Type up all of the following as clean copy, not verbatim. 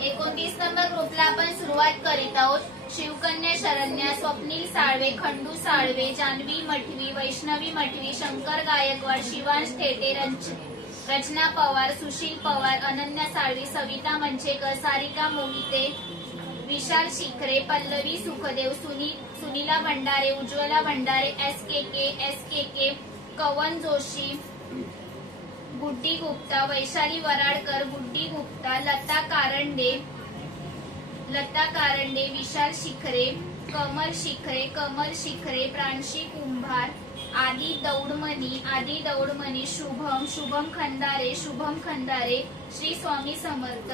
29 number ग्रुपला आपण सुरुवात करीत आहोत. शिवकन्या शरण्या, स्वप्नील साळवे, खंडू साळवे, जान्हवी मठवी, वैष्णवी मठवी, शंकर गायकवाड, शिवांश थेटे, रचना पवार, सुशील पवार, अनन्या साळवी, सविता मंचेकर, सारिका मोहिते, विशाल शिखरे, पल्लवी सुखदेव, सुनीला भंडारे, उज्ज्वला भंडारे, एस के, कवन जोशी, गुड्डी गुप्ता, वैशाली वराडकर, गुड्डी गुप्ता, लता कारंडे, विशाल शिखरे, कमल शिखरे, प्रांशी कुंभार, आदी दौडमणी, शुभम खंदारे, श्री स्वामी समर्थ,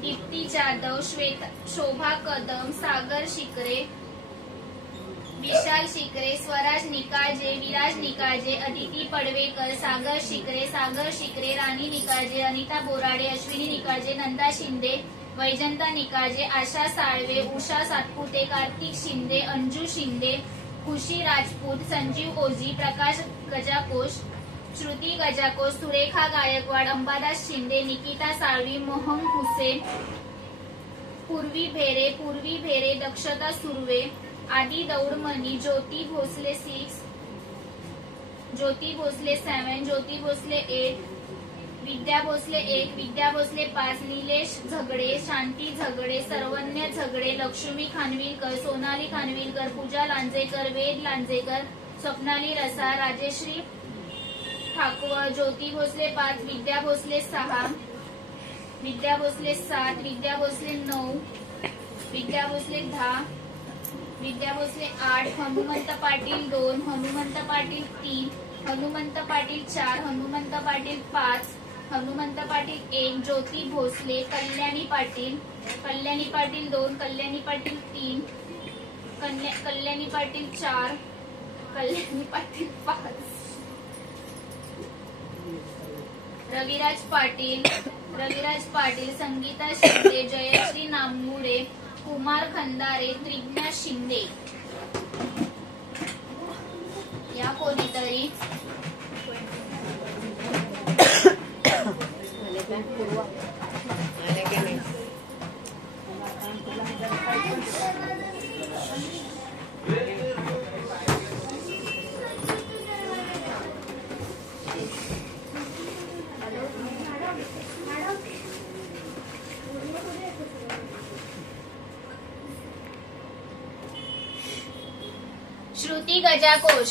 दीप्ती जाधव, शोभा कदम, सागर शिखरे, विशाल शिखरे, स्वराज निकाळजे, विराज निकाळजे, अदिती पडवेकर, सागर शिखरे, राणी निकाळजे, अनिता बोराडे, अश्विनी निकाळजे, नंदा शिंदे, वैजंता निकाळजे, आशा साळवे, उषा सातपुते, कार्तिक शिंदे, अंजू शिंदे, खुशी राजपूत, संजीव ओझी, प्रकाश गजाकोश, श्रुती गजाकोश, सुरेखा गायकवाड, अंबादास शिंदे, निकिता साळवी, मोहम हुसेन, पूर्वी भेरे, दक्षता सुर्वे, आदी दौडमणी, ज्योती भोसले 6, ज्योती भोसले 7, ज्योती भोसले 8, विद्या भोसले 1, विद्या भोसले 5, निलेश झगडे, शांती झगडे, सर्वज्ञ झगडे, लक्ष्मी खानविलकर, सोनाली खानविलकर, पूजा लांजेकर, वेद लांजेकर, स्वप्नाली रसाळ, राजेश्री ठाकवर, ज्योती भोसले 5, विद्या भोसले 6, विद्या भोसले 7, विद्या भोसले 9, विद्या भोसले 10, विद्या भोसले 8, हनुमंत पाटील 2, हनुमंत पाटील 3, हनुमंत पाटील 4, हनुमंत पाटील 5, हनुमंत पाटील 1, ज्योती भोसले, कल्याणी पाटील 2, कल्याणी पाटील 3, कल्याणी पाटील 4, कल्याणी पाटील 5, रविराज पाटील, संगीता शिंदे, जयश्री नाममुरे, कुमार खंदारे, त्रिज्ञा शिंदे. या कोणीतरी श्रुती गजाकोश,